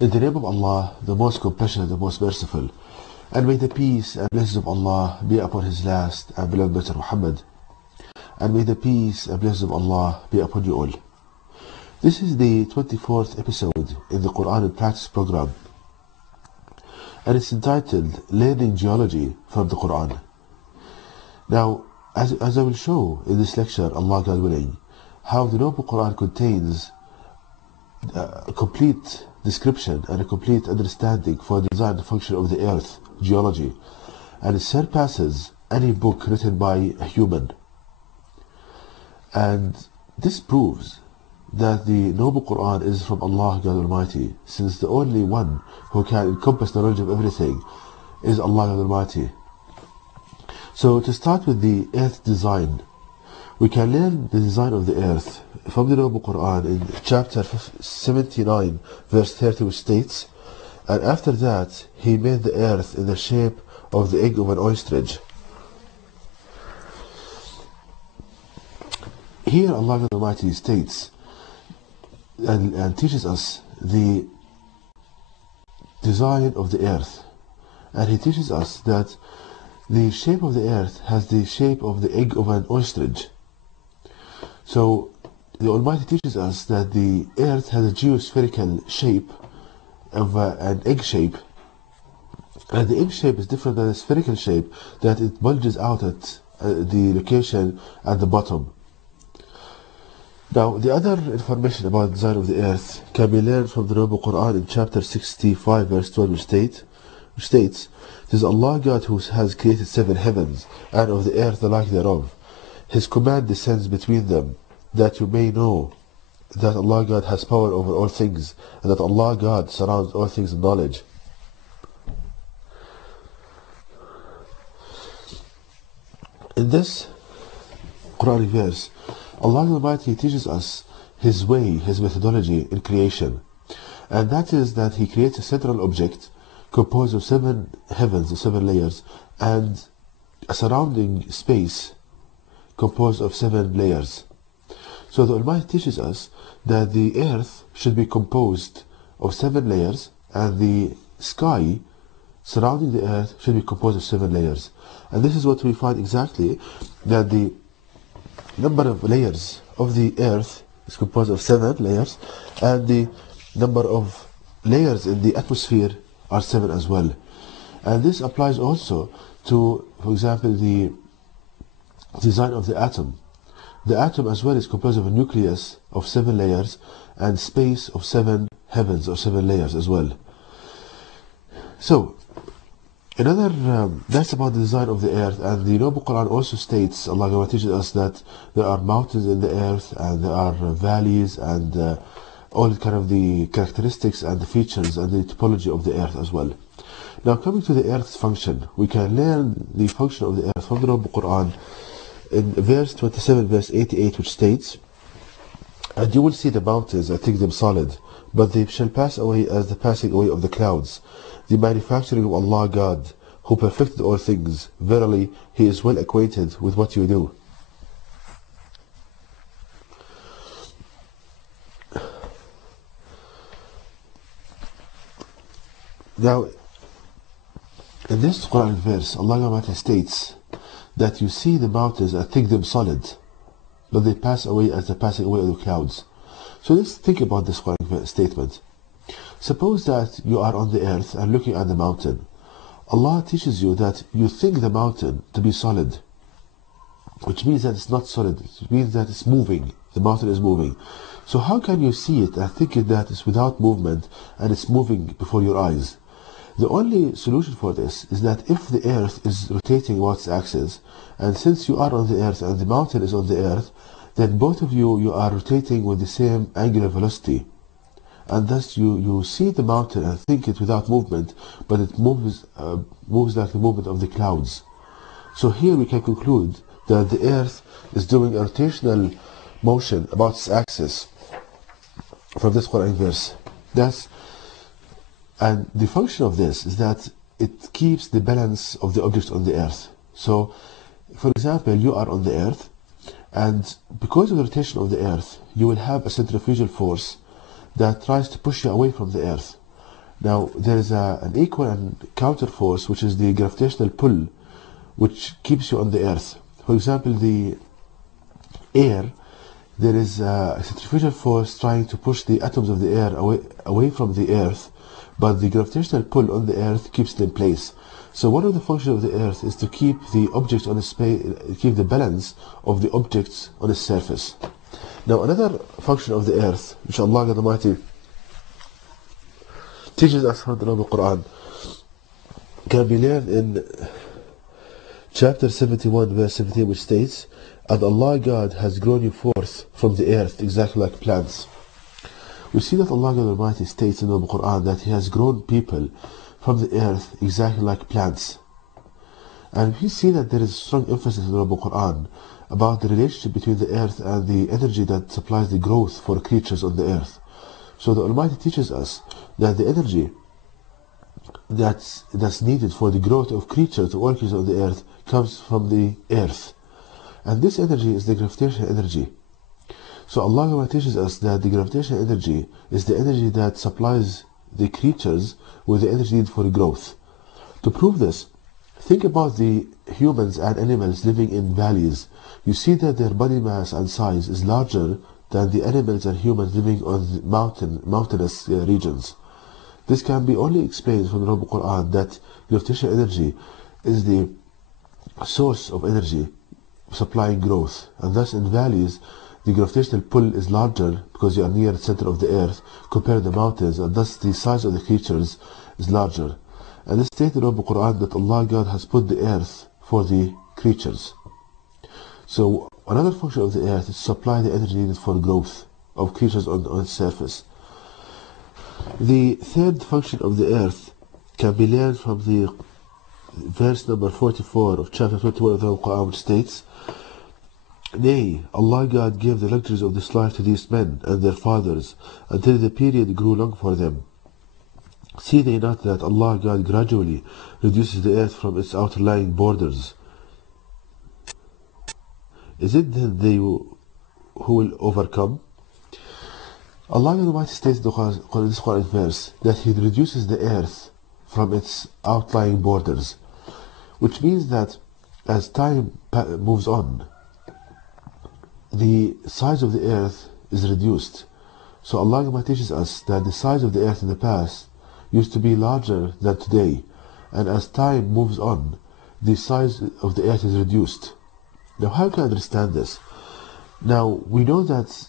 In the name of Allah, the most compassionate, the most merciful. And may the peace and blessings of Allah be upon His last and beloved Messenger Muhammad. And may the peace and blessings of Allah be upon you all. This is the 24th episode in the Qur'an and Practice program. And it's entitled Learning Geology from the Qur'an. Now, as I will show in this lecture, Allah God willing, how the Noble Qur'an contains a complete description and a complete understanding for the design and function of the earth, geology, and it surpasses any book written by a human. And this proves that the Noble Qur'an is from Allah God Almighty, since the only one who can encompass the knowledge of everything is Allah God Almighty. So to start with the earth design, we can learn the design of the earth from the Noble Qur'an in chapter 79 verse 30, which states, and after that He made the earth in the shape of the egg of an ostrich. Here Allah God Almighty states and teaches us the design of the earth, and He teaches us that the shape of the earth has the shape of the egg of an ostrich. So the Almighty teaches us that the earth has a geospherical shape of an egg shape, and the egg shape is different than the spherical shape, that it bulges out at the location at the bottom. Now, the other information about the design of the earth can be learned from the Noble Qur'an in chapter 65 verse 12, which states, it is Allah God who has created 7 heavens, and of the earth the like thereof. His command descends between them, that you may know that Allah God has power over all things, and that Allah God surrounds all things in knowledge. In this Quranic verse, Allah Almighty teaches us His way, His methodology in creation. And that is that He creates a central object composed of 7 heavens, or 7 layers, and a surrounding space composed of 7 layers. So the Almighty teaches us that the earth should be composed of 7 layers, and the sky surrounding the earth should be composed of 7 layers. And this is what we find exactly, that the number of layers of the earth is composed of 7 layers, and the number of layers in the atmosphere are 7 as well. And this applies also to, for example, the design of the atom. The atom as well is composed of a nucleus of 7 layers and space of 7 heavens, or 7 layers as well. So that's about the design of the earth. And the Noble Quran also states, Allah teaches us that there are mountains in the earth, and there are valleys, and all kind of the characteristics and the features and the topology of the earth as well. Now, coming to the earth's function, we can learn the function of the earth from the Noble Quran in verse 27, verse 88, which states, and you will see the mountains and think them solid, but they shall pass away as the passing away of the clouds. The manufacturing of Allah God, who perfected all things. Verily, He is well acquainted with what you do. Now, in this Quranic verse, Allah states that you see the mountains and think them solid, but they pass away as the passing away of the clouds. So let's think about this Quranic statement. Suppose that you are on the earth and looking at the mountain. Allah teaches you that you think the mountain to be solid, which means that it's not solid. It means that it's moving. The mountain is moving. So how can you see it and think that it's without movement and it's moving before your eyes? The only solution for this is that if the earth is rotating about its axis, and since you are on the earth and the mountain is on the earth, then both of you are rotating with the same angular velocity. And thus you see the mountain and think it without movement, but it moves like the movement of the clouds. So here we can conclude that the earth is doing a rotational motion about its axis from this Quranic verse. And the function of this is that it keeps the balance of the objects on the earth. So, for example, you are on the earth, and because of the rotation of the earth, you will have a centrifugal force that tries to push you away from the earth. Now there is an equal and counter force, which is the gravitational pull, which keeps you on the earth. For example, the air, there is a centrifugal force trying to push the atoms of the air away from the earth, but the gravitational pull on the earth keeps it in place. So one of the functions of the earth is to keep the objects on keep the balance of the objects on its surface. Now another function of the earth, which Allah God Almighty teaches us from the Noble Qur'an, can be learned in chapter 71 verse 17, which states, "And Allah God has grown you forth from the earth exactly like plants." We see that Allah God Almighty states in the Qur'an that He has grown people from the earth exactly like plants. And we see that there is strong emphasis in the Qur'an about the relationship between the earth and the energy that supplies the growth for creatures on the earth. So the Almighty teaches us that the energy that's needed for the growth of creatures, of all creatures on the earth, comes from the earth. And this energy is the gravitational energy. So Allah teaches us that the gravitational energy is the energy that supplies the creatures with the energy needed for growth. To prove this, think about the humans and animals living in valleys. You see that their body mass and size is larger than the animals and humans living on mountainous regions. This can be only explained from the Noble Qur'an that gravitational energy is the source of energy supplying growth, and thus in valleys the gravitational pull is larger because you are near the center of the earth compared to the mountains, and thus the size of the creatures is larger. And this stated in the Noble Qur'an that Allah God has put the earth for the creatures. So another function of the earth is to supply the energy needed for growth of creatures on its surface. The third function of the earth can be learned from the verse number 44 of chapter 21 of the Qur'an, which states, "Nay, Allah God gave the luxuries of this life to these men and their fathers until the period grew long for them. See they not that Allah God gradually reduces the earth from its outlying borders? Is it then they who will overcome?" Allah Almighty states in this Qur'an verse that He reduces the earth from its outlying borders, which means that as time moves on, the size of the earth is reduced. So Allah Almighty teaches us that the size of the earth in the past used to be larger than today, and as time moves on, the size of the earth is reduced. Now how can I understand this? Now we know that,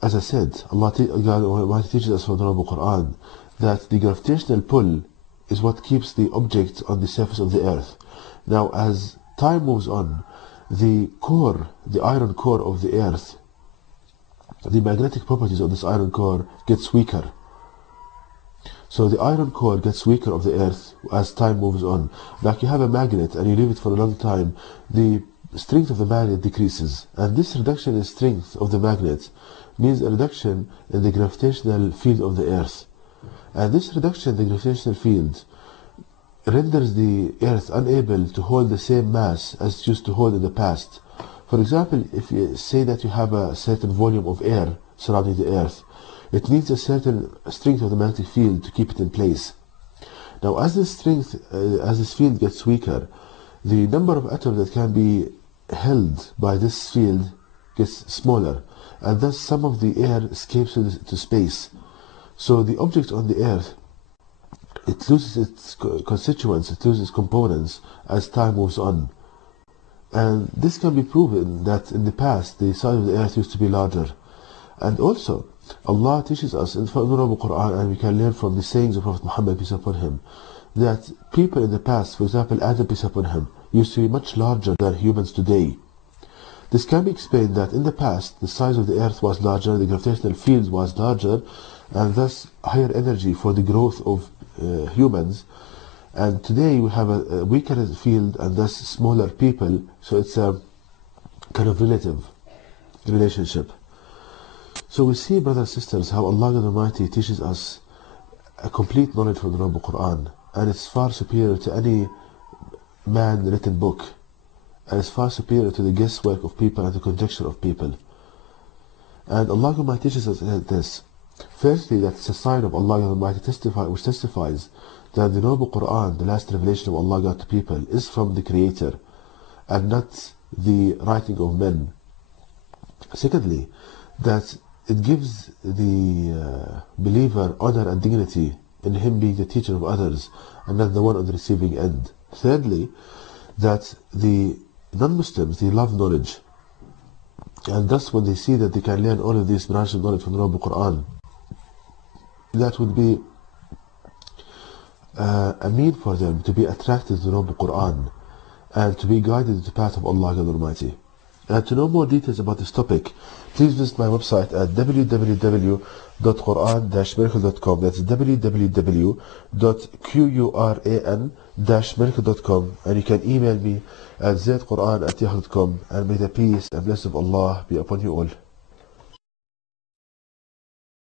as I said, God Almighty teaches us from the Noble Qur'an that the gravitational pull is what keeps the objects on the surface of the earth. Now as time moves on, the core, the iron core of the earth, the magnetic properties of this iron core gets weaker. So the iron core gets weaker of the earth as time moves on. Like you have a magnet and you leave it for a long time, the strength of the magnet decreases, and this reduction in strength of the magnet means a reduction in the gravitational field of the earth. And this reduction in the gravitational field renders the earth unable to hold the same mass as it used to hold in the past. For example, if you say that you have a certain volume of air surrounding the earth, it needs a certain strength of the magnetic field to keep it in place. Now as this field gets weaker, the number of atoms that can be held by this field gets smaller, and thus some of the air escapes to space. So the object on the earth, it loses its constituents, it loses its components as time moves on. And this can be proven that in the past the size of the earth used to be larger. And also Allah teaches us in the Noble Qur'an, and we can learn from the sayings of Prophet Muhammad, peace upon him, that people in the past, for example Adam, peace upon him, used to be much larger than humans today. This can be explained that in the past the size of the earth was larger, the gravitational field was larger, and thus higher energy for the growth of humans. And today we have a weaker field and thus smaller people, so it's a kind of relative relationship. So we see, brothers and sisters, how Allah Almighty teaches us a complete knowledge from the Noble Qur'an, and it's far superior to any man-written book, and it's far superior to the guesswork of people and the conjecture of people. And Allah Almighty teaches us this, Firstly, that it's a sign of Allah Almighty which testifies that the noble Qur'an, the last revelation of Allah God to people, is from the Creator and not the writing of men. Secondly, that it gives the believer honor and dignity in him being the teacher of others and not the one on the receiving end. Thirdly, that the non-Muslims, they love knowledge, and thus when they see that they can learn all of these branches of knowledge from the noble Qur'an, that would be a mean for them to be attracted to the noble Qur'an and to be guided to the path of Allah Almighty. And to know more details about this topic, please visit my website at www.quran-miracle.com. That's www.quran-miracle.com, and you can email me at zaidquran@yahoo.com, and may the peace and blessing of Allah be upon you all.